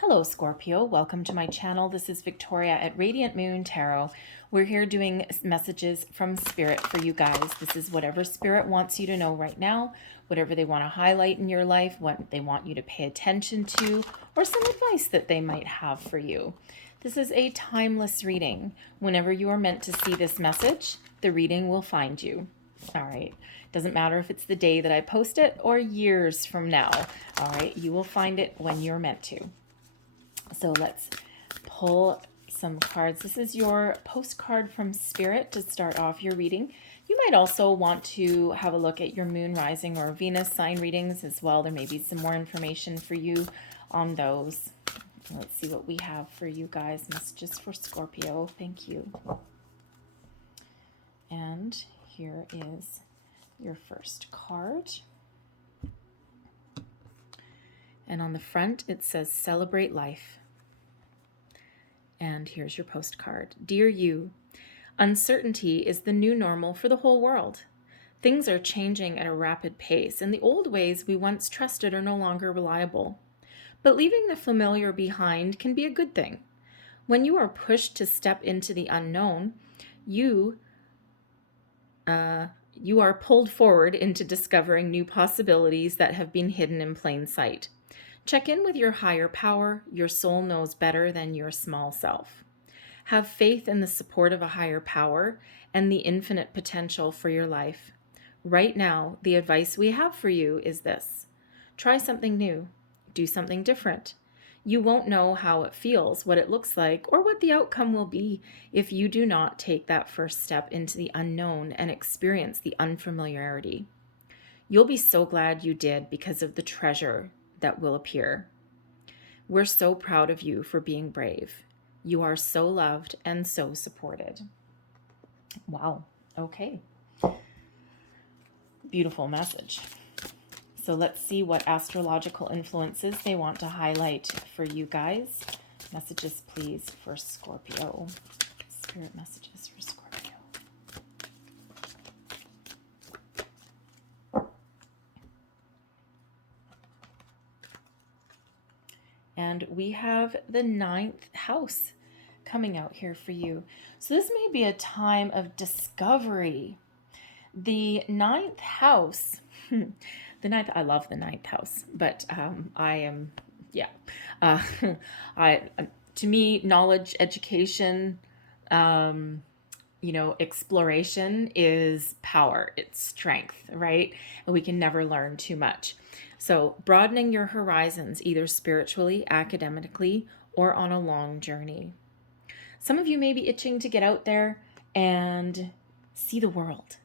Hello, Scorpio. Welcome to my channel. This is Victoria at Radiant Moon Tarot. We're here doing messages from Spirit for you guys. This is whatever Spirit wants you to know right now, whatever they want to highlight in your life, what they want you to pay attention to, or some advice that they might have for you. This is a timeless reading. Whenever you are meant to see this message, the reading will find you. All right. Doesn't matter if it's the day that I post it or years from now. All right. You will find it when you're meant to. So let's pull some cards. This is your postcard from Spirit to start off your reading. You might also want to have a look at your moon, rising, or Venus sign readings as well. There may be some more information for you on those. Let's see what we have for you guys. Messages for Scorpio. Thank you. And here is your first card. And on the front, it says, celebrate life. And here's your postcard. Dear you, uncertainty is the new normal for the whole world. Things are changing at a rapid pace, and the old ways we once trusted are no longer reliable. But leaving the familiar behind can be a good thing. When you are pushed to step into the unknown, you are pulled forward into discovering new possibilities that have been hidden in plain sight. Check in with your higher power. Your soul knows better than your small self. Have faith in the support of a higher power and the infinite potential for your life. Right now, the advice we have for you is this. Try something new. Do something different. You won't know how it feels, what it looks like, or what the outcome will be if you do not take that first step into the unknown and experience the unfamiliarity. You'll be so glad you did because of the treasure that will appear. We're so proud of you for being brave. You are so loved and so supported. Wow. Okay. Beautiful message. So let's see what astrological influences they want to highlight for you guys. Messages, please, for Scorpio. Spirit messages for Scorpio. And we have the 9th house coming out here for you. So this may be a time of discovery. The 9th house, I love the 9th house, but to me, knowledge, education, exploration is power, it's strength, right? And we can never learn too much. So broadening your horizons, either spiritually, academically, or on a long journey. Some of you may be itching to get out there and see the world,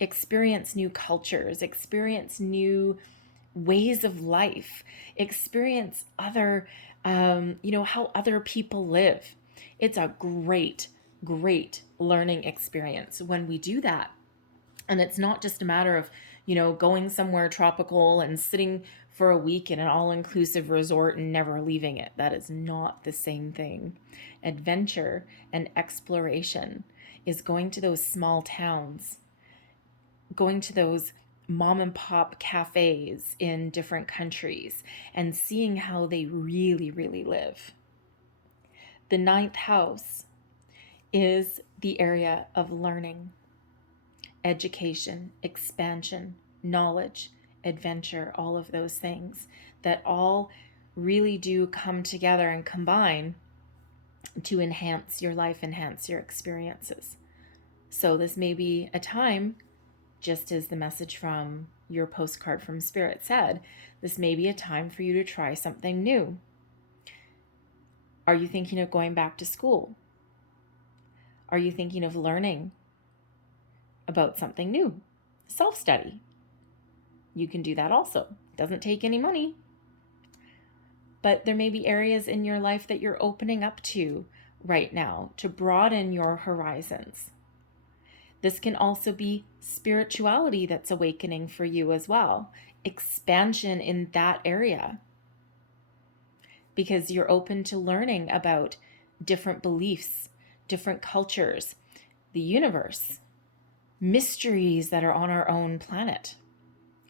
experience new cultures, experience new ways of life, experience other, how other people live. It's a great learning experience when we do that. And it's not just a matter of, going somewhere tropical and sitting for a week in an all-inclusive resort and never leaving it. That is not the same thing. Adventure and exploration is going to those small towns, going to those mom and pop cafes in different countries and seeing how they really, really live. The 9th house is the area of learning, education, expansion, knowledge, adventure, all of those things that all really do come together and combine to enhance your life, enhance your experiences. So this may be a time, just as the message from your postcard from Spirit said, this may be a time for you to try something new. Are you thinking of going back to school? Are you thinking of learning about something new? Self-study. You can do that also. It doesn't take any money. But there may be areas in your life that you're opening up to right now to broaden your horizons. This can also be spirituality that's awakening for you as well. Expansion in that area. Because you're open to learning about different beliefs, different cultures, the universe, mysteries that are on our own planet.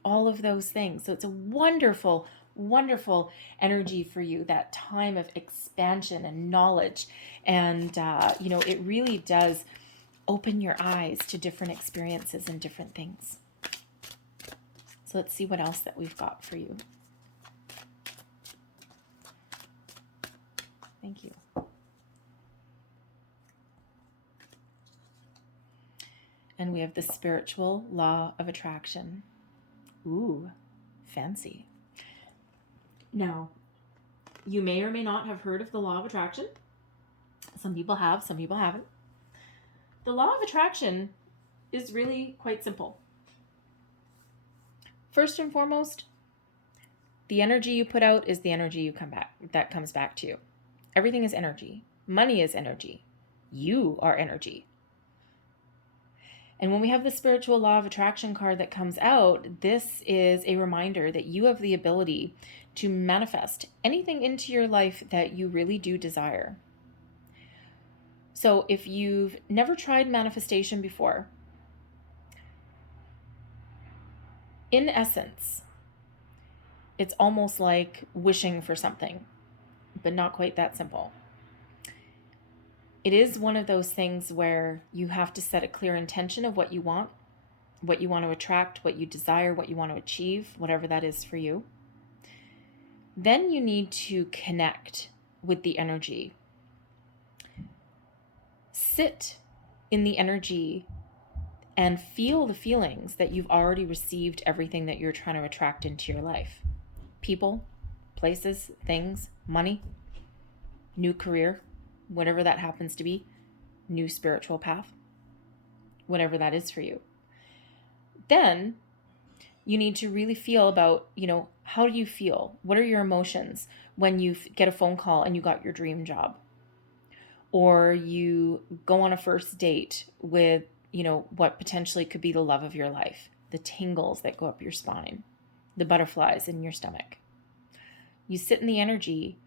All of those things. So it's a wonderful, wonderful energy for you, that time of expansion and knowledge. And, it really does open your eyes to different experiences and different things. So let's see what else that we've got for you. Thank you. And we have the spiritual law of attraction. Ooh, fancy. Now, you may or may not have heard of the law of attraction. Some people have, some people haven't. The law of attraction is really quite simple. First and foremost, the energy you put out is the energy that comes back to you. Everything is energy. Money is energy. You are energy. And when we have the spiritual law of attraction card that comes out, this is a reminder that you have the ability to manifest anything into your life that you really do desire. So if you've never tried manifestation before, in essence, it's almost like wishing for something, but not quite that simple. It is one of those things where you have to set a clear intention of what you want to attract, what you desire, what you want to achieve, whatever that is for you. Then you need to connect with the energy. Sit in the energy and feel the feelings that you've already received everything that you're trying to attract into your life. People, places, things, money, new career, whatever that happens to be, new spiritual path, whatever that is for you. Then you need to really feel about, how do you feel? What are your emotions when you get a phone call and you got your dream job? Or you go on a first date with, what potentially could be the love of your life, the tingles that go up your spine, the butterflies in your stomach. You sit in the energy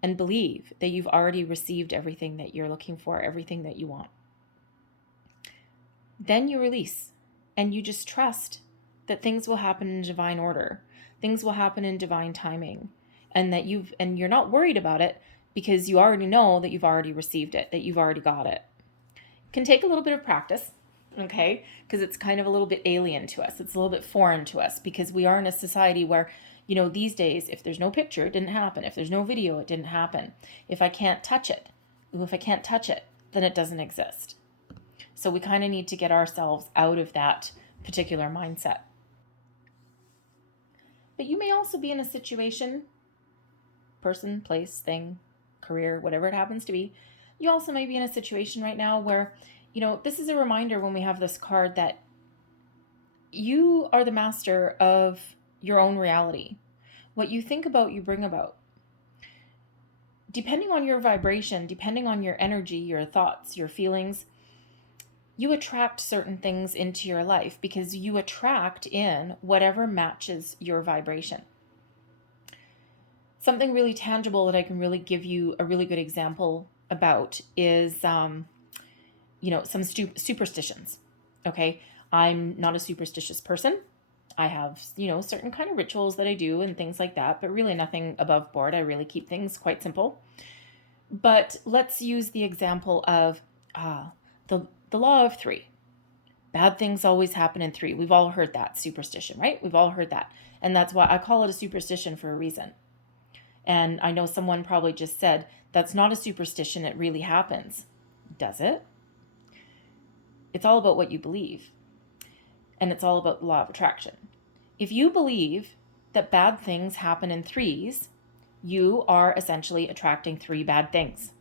and believe that you've already received everything that you're looking for, everything that you want. Then you release and you just trust that things will happen in divine order. Things will happen in divine timing, and that you're not worried about it because you already know that you've already received it, that you've already got it. It can take a little bit of practice, okay? Because it's kind of a little bit alien to us. It's a little bit foreign to us because we are in a society where, these days, if there's no picture, it didn't happen. If there's no video, it didn't happen. If I can't touch it, then it doesn't exist. So we kind of need to get ourselves out of that particular mindset. But you may also be in a situation, person, place, thing, career, whatever it happens to be. You also may be in a situation right now where, this is a reminder when we have this card that you are the master of your own reality. What you think about, you bring about. Depending on your vibration, depending on your energy, your thoughts, your feelings, you attract certain things into your life because you attract in whatever matches your vibration. Something really tangible that I can really give you a really good example about is, some superstitions. Okay. I'm not a superstitious person. I have, certain kind of rituals that I do and things like that, but really nothing above board. I really keep things quite simple. But let's use the example of the law of three. Bad things always happen in three. We've all heard that superstition, right? We've all heard that. And that's why I call it a superstition for a reason. And I know someone probably just said, that's not a superstition, it really happens. Does it? It's all about what you believe. And it's all about the law of attraction. If you believe that bad things happen in threes, you are essentially attracting three bad things.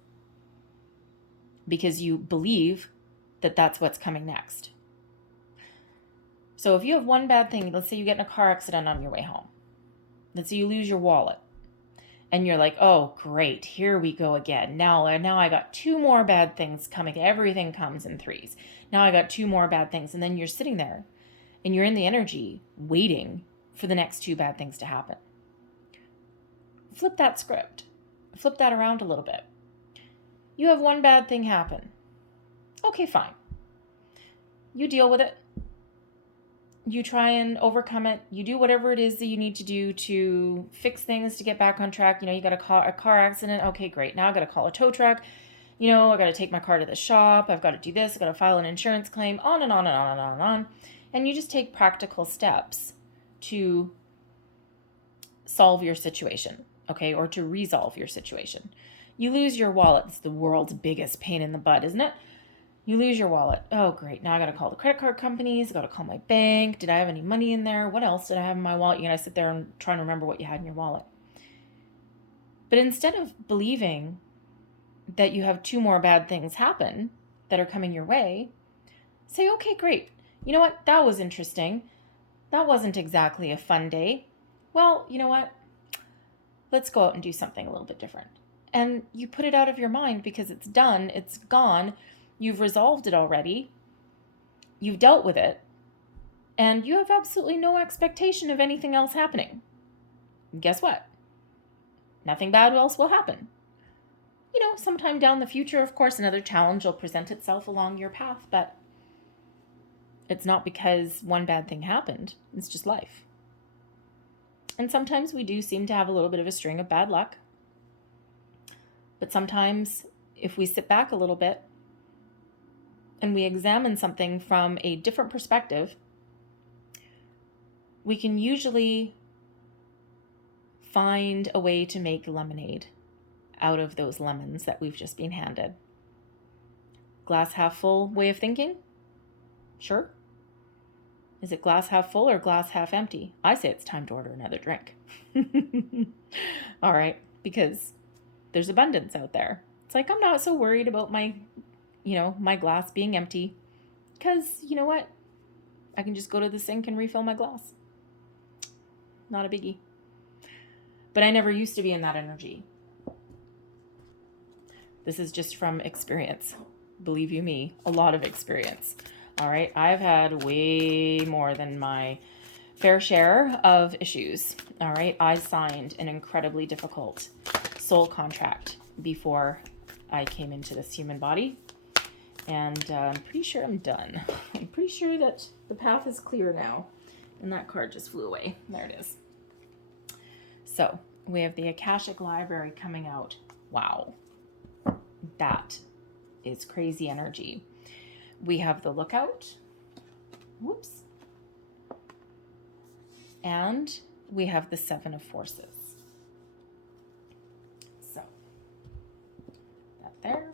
Because you believe that that's what's coming next. So if you have one bad thing, let's say you get in a car accident on your way home. Let's say you lose your wallet. And you're like, oh, great, here we go again. Now I got two more bad things coming. Everything comes in threes. Now I got two more bad things. And then you're sitting there and you're in the energy waiting for the next two bad things to happen. Flip that script. Flip that around a little bit. You have one bad thing happen. Okay, fine. You deal with it. you try and overcome it. You do whatever it is that you need to do to fix things, to get back on track. You got a car accident. Okay, great. Now I got to call a tow truck. I got to take my car to the shop. I've got to do this. I've got to file an insurance claim, on and on and on and on and on. And you just take practical steps to solve your situation, okay, or to resolve your situation. You lose your wallet. It's the world's biggest pain in the butt, isn't it? You lose your wallet. Oh, great. Now I got to call the credit card companies. I got to call my bank. Did I have any money in there? What else did I have in my wallet? You got to sit there and try and remember what you had in your wallet. But instead of believing that you have 2 more bad things happen that are coming your way, say, okay, great. You know what? That was interesting. That wasn't exactly a fun day. Well, you know what? Let's go out and do something a little bit different. And you put it out of your mind because it's done. It's gone. You've resolved it already. You've dealt with it. And you have absolutely no expectation of anything else happening. And guess what? Nothing bad else will happen. Sometime down the future, of course, another challenge will present itself along your path, but it's not because one bad thing happened. It's just life. And sometimes we do seem to have a little bit of a string of bad luck. But sometimes if we sit back a little bit and we examine something from a different perspective, we can usually find a way to make lemonade out of those lemons that we've just been handed. Glass half full way of thinking? Sure. Is it glass half full or glass half empty? I say it's time to order another drink. All right, because there's abundance out there. It's like, I'm not so worried about my glass being empty, because you know what? I can just go to the sink and refill my glass. Not a biggie. But I never used to be in that energy. This is just from experience. Believe you me, a lot of experience. All right, I've had way more than my fair share of issues. All right, I signed an incredibly difficult soul contract before I came into this human body. And I'm pretty sure I'm done. I'm pretty sure that the path is clear now. And that card just flew away. There it is. So we have the Akashic Library coming out. Wow. That is crazy energy. We have the Lookout. Whoops. And we have the Seven of Forces. So, that there.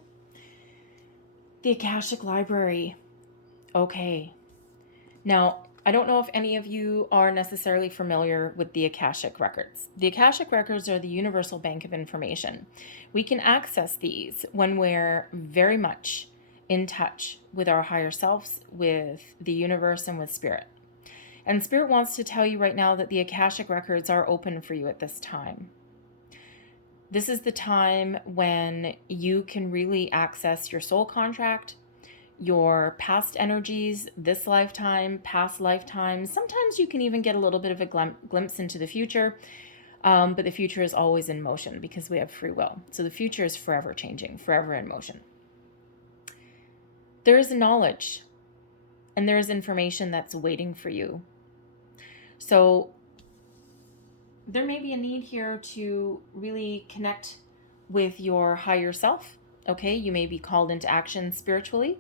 The Akashic Library. Okay. Now, I don't know if any of you are necessarily familiar with the Akashic Records. The Akashic Records are the universal bank of information. We can access these when we're very much in touch with our higher selves, with the universe, and with Spirit. And Spirit wants to tell you right now that the Akashic Records are open for you at this time. This is the time when you can really access your soul contract, your past energies, this lifetime, past lifetimes. Sometimes you can even get a little bit of a glimpse into the future, but the future is always in motion because we have free will. So the future is forever changing, forever in motion. There is knowledge and there is information that's waiting for you. So there may be a need here to really connect with your higher self. Okay, you may be called into action spiritually.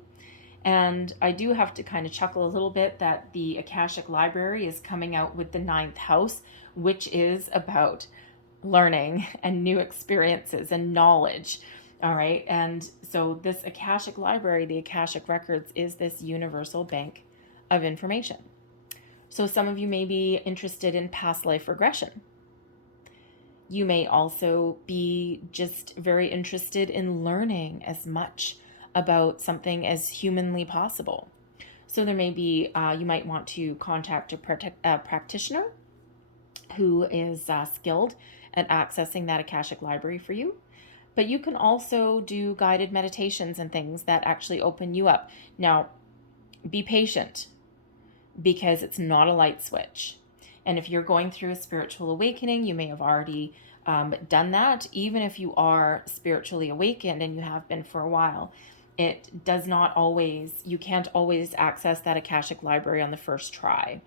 And I do have to kind of chuckle a little bit that the Akashic Library is coming out with the 9th house, which is about learning and new experiences and knowledge. All right. And so this Akashic Library, the Akashic Records, is this universal bank of information. So some of you may be interested in past life regression. You may also be just very interested in learning as much about something as humanly possible. So there may be, you might want to contact a practitioner who is skilled at accessing that Akashic Library for you. But you can also do guided meditations and things that actually open you up. Now, be patient because it's not a light switch. And if you're going through a spiritual awakening, you may have already done that. Even if you are spiritually awakened and you have been for a while, it does not always, you can't always access that Akashic library on the first try.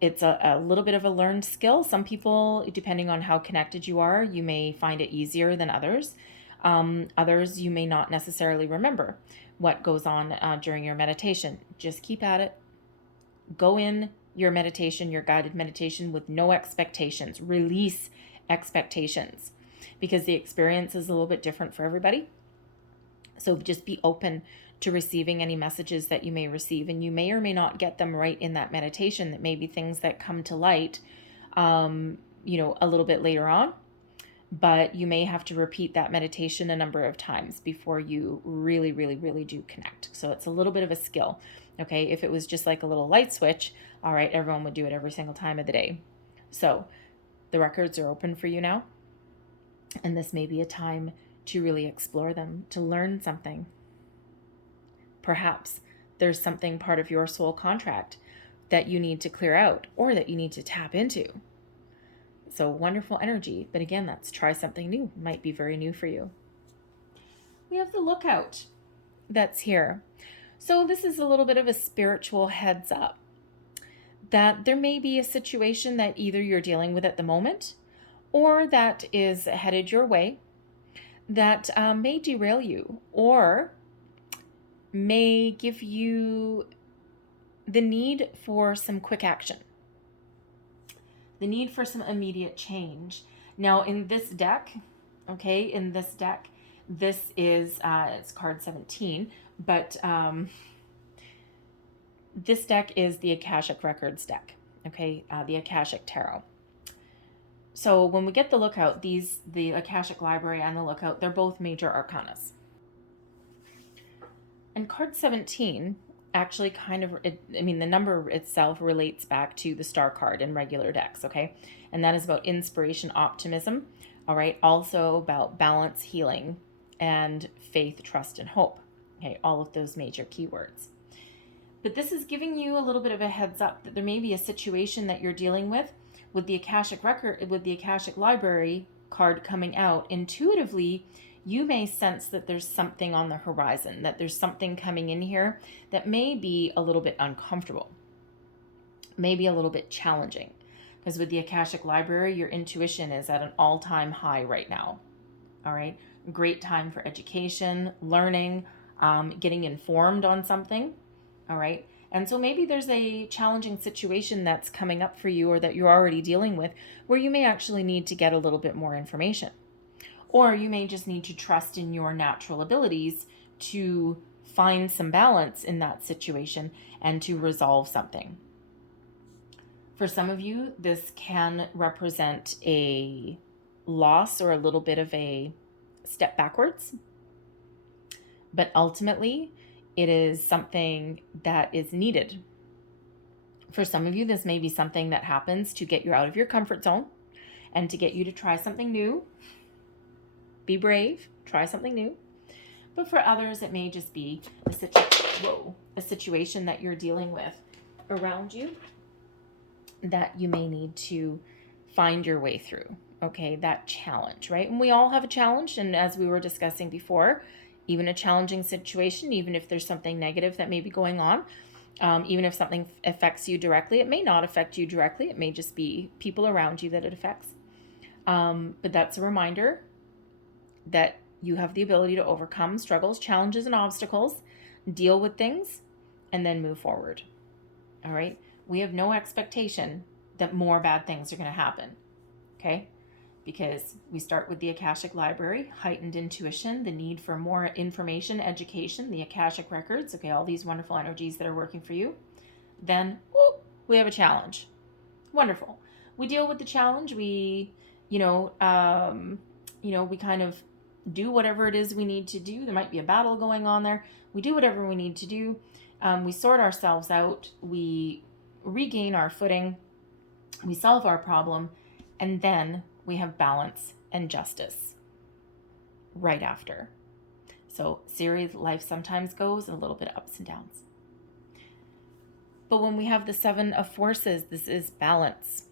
It's a little bit of a learned skill. Some people, depending on how connected you are, you may find it easier than others. Others, you may not necessarily remember what goes on during your meditation. Just keep at it. Go in your meditation, your guided meditation, with no expectations. Release expectations, because the experience is a little bit different for everybody. So just be open to receiving any messages that you may receive, and you may or may not get them right in that meditation. That may be things that come to light, a little bit later on, but you may have to repeat that meditation a number of times before you really, really, really do connect. So it's a little bit of a skill. Okay, if it was just like a little light switch, all right, everyone would do it every single time of the day. So the records are open for you now, and this may be a time to really explore them, to learn something. Perhaps there's something part of your soul contract that you need to clear out or that you need to tap into. So wonderful energy. But again, that's try something new. Might be very new for you. We have the Lookout that's here. So this is a little bit of a spiritual heads up that there may be a situation that either you're dealing with at the moment or that is headed your way that may derail you or may give you the need for some quick action, the need for some immediate change. Now in this deck, this is, it's card 17, but this deck is the Akashic Records deck, okay, the Akashic Tarot. So when we get the Lookout, the Akashic Library and the Lookout, they're both major arcanas. And card 17 actually the number itself relates back to the star card in regular decks, okay? And that is about inspiration, optimism, all right? Also about balance, healing, and faith, trust, and hope, okay? All of those major keywords. But this is giving you a little bit of a heads up that there may be a situation that you're dealing with the Akashic Record, with the Akashic Library card coming out. Intuitively, you may sense that there's something on the horizon, that there's something coming in here that may be a little bit uncomfortable, maybe a little bit challenging. Because with the Akashic Library, your intuition is at an all-time high right now. All right, great time for education, learning, getting informed on something. All right, and so maybe there's a challenging situation that's coming up for you or that you're already dealing with where you may actually need to get a little bit more information. Or you may just need to trust in your natural abilities to find some balance in that situation and to resolve something. For some of you, this can represent a loss or a little bit of a step backwards. But ultimately, it is something that is needed. For some of you, this may be something that happens to get you out of your comfort zone and to get you to try something new. Be brave, try something new. But for others, it may just be a situation that you're dealing with around you that you may need to find your way through, okay? That challenge, right? And we all have a challenge, and as we were discussing before, even a challenging situation, even if there's something negative that may be going on, even if something affects you directly, it may not affect you directly. It may just be people around you that it affects. But that's a reminder that you have the ability to overcome struggles, challenges, and obstacles, deal with things, and then move forward. All right? We have no expectation that more bad things are going to happen, okay? Because we start with the Akashic Library, heightened intuition, the need for more information, education, the Akashic Records, okay, all these wonderful energies that are working for you. Then, we have a challenge. Wonderful. We deal with the challenge. We, we kind of do whatever it is we need to do. There might be a battle going on there. We do whatever we need to do. We sort ourselves out. We regain our footing. We solve our problem. And then we have balance and justice right after. So serious life sometimes goes a little bit of ups and downs. But when we have the Seven of Forces, this is balance.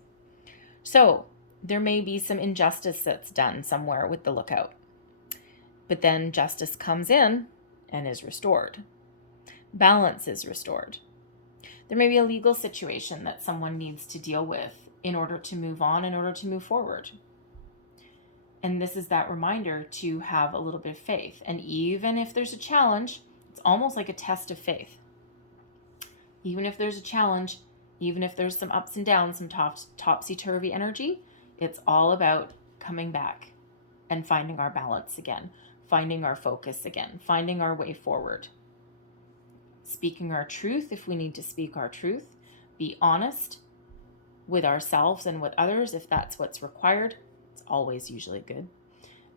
So there may be some injustice that's done somewhere with the Lookout. But then justice comes in and is restored. Balance is restored. There may be a legal situation that someone needs to deal with in order to move on, in order to move forward. And this is that reminder to have a little bit of faith. And even if there's a challenge, it's almost like a test of faith. Even if there's a challenge, even if there's some ups and downs, some topsy-turvy energy, it's all about coming back and finding our balance again, finding our focus again, finding our way forward. Speaking our truth if we need to speak our truth. Be honest with ourselves and with others if that's what's required. It's always usually good.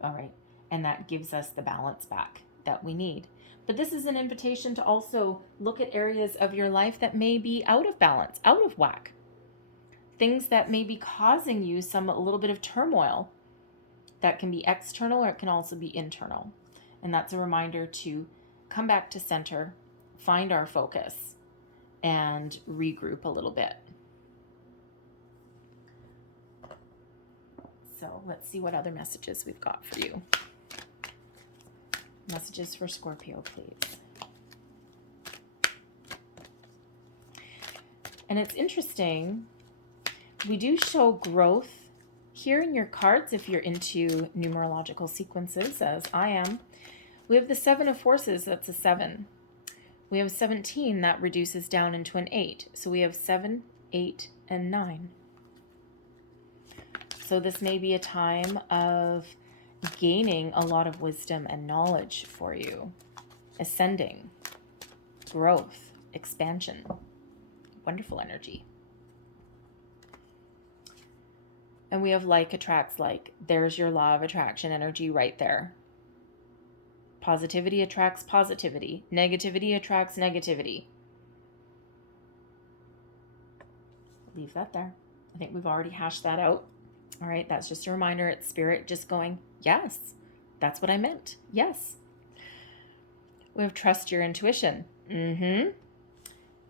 All right. And that gives us the balance back that we need. But this is an invitation to also look at areas of your life that may be out of balance, out of whack. Things that may be causing you a little bit of turmoil. That can be external or it can also be internal. And that's a reminder to come back to center, find our focus, and regroup a little bit. So let's see what other messages we've got for you. Messages for Scorpio, please. And it's interesting, we do show growth here in your cards if you're into numerological sequences, as I am. We have the 7 of forces, that's a 7. We have 17, that reduces down into an 8. So we have 7, 8, and 9. So this may be a time of gaining a lot of wisdom and knowledge for you. Ascending, growth, expansion, wonderful energy. And we have like attracts like. There's your law of attraction energy right there. Positivity attracts positivity. Negativity attracts negativity. Leave that there. I think we've already hashed that out. All right, that's just a reminder. It's spirit just going, yes, that's what I meant. Yes. We have trust your intuition. And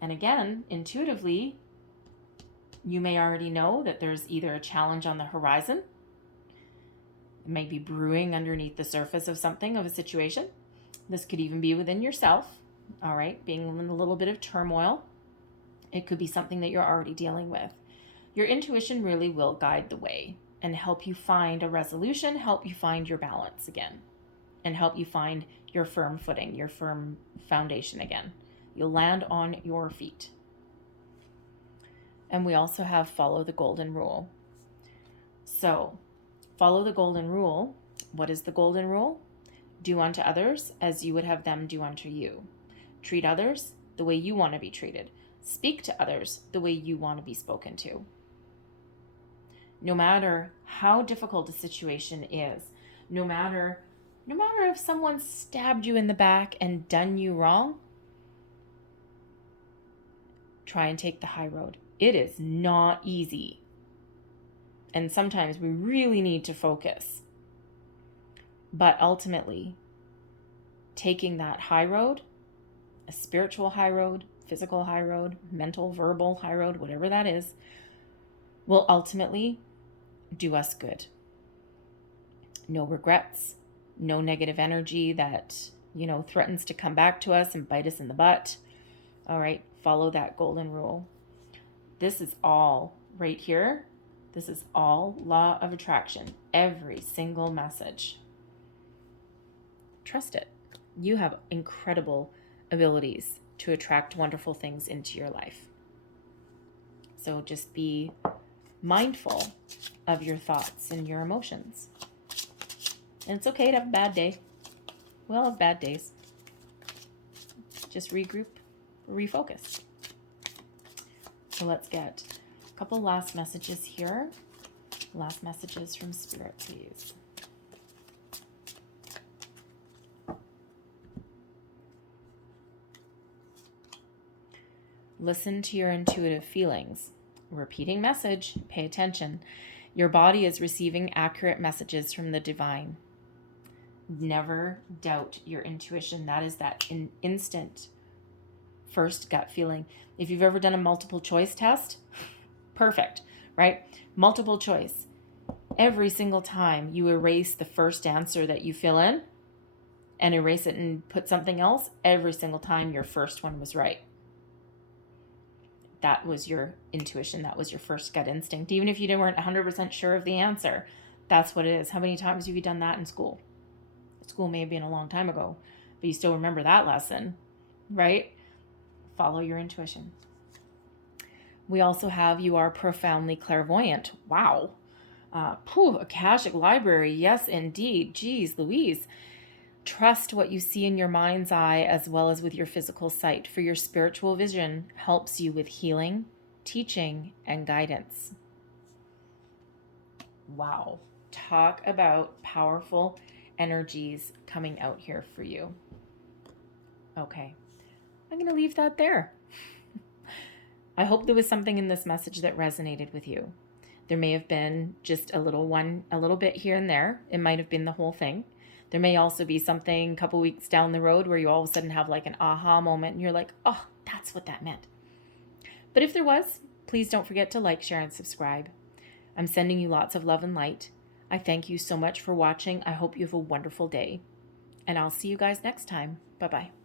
again, intuitively, you may already know that there's either a challenge on the horizon. It may be brewing underneath the surface of something, of a situation. This could even be within yourself, all right, being in a little bit of turmoil. It could be something that you're already dealing with. Your intuition really will guide the way and help you find a resolution, help you find your balance again, and help you find your firm footing, your firm foundation again. You'll land on your feet. And we also have follow the golden rule. So, follow the golden rule. What is the golden rule? Do unto others as you would have them do unto you. Treat others the way you want to be treated. Speak to others the way you want to be spoken to. No matter how difficult a situation is, no matter if someone stabbed you in the back and done you wrong, try and take the high road. It is not easy. And sometimes we really need to focus. But ultimately, taking that high road, a spiritual high road, physical high road, mental, verbal high road, whatever that is, will ultimately do us good. No regrets, no negative energy that, threatens to come back to us and bite us in the butt. All right, follow that golden rule. This is all right here. This is all law of attraction. Every single message. Trust it. You have incredible abilities to attract wonderful things into your life. So just be mindful of your thoughts and your emotions. And it's okay to have a bad day. We all have bad days. Just regroup, refocus. So let's get a couple last messages here. Last messages from Spirit, please. Listen to your intuitive feelings. Repeating message, pay attention. Your body is receiving accurate messages from the divine. Never doubt your intuition. That is that instant first gut feeling. If you've ever done a multiple choice test, perfect, right? Multiple choice. Every single time you erase the first answer that you fill in and erase it and put something else, every single time your first one was right. That was your intuition. That was your first gut instinct. Even if you weren't 100% sure of the answer, that's what it is. How many times have you done that in school? School may have been a long time ago, but you still remember that lesson, right? Follow your intuition. We also have you are profoundly clairvoyant. Wow. Akashic library. Yes, indeed. Geez, Louise. Trust what you see in your mind's eye as well as with your physical sight, for your spiritual vision helps you with healing, teaching, and guidance. Wow. Talk about powerful energies coming out here for you. Okay. I'm going to leave that there. I hope there was something in this message that resonated with you. There may have been just a little bit here and there. It might have been the whole thing. There may also be something a couple weeks down the road where you all of a sudden have like an aha moment and you're like, oh, that's what that meant. But if there was, please don't forget to like, share, and subscribe. I'm sending you lots of love and light. I thank you so much for watching. I hope you have a wonderful day. And I'll see you guys next time. Bye-bye.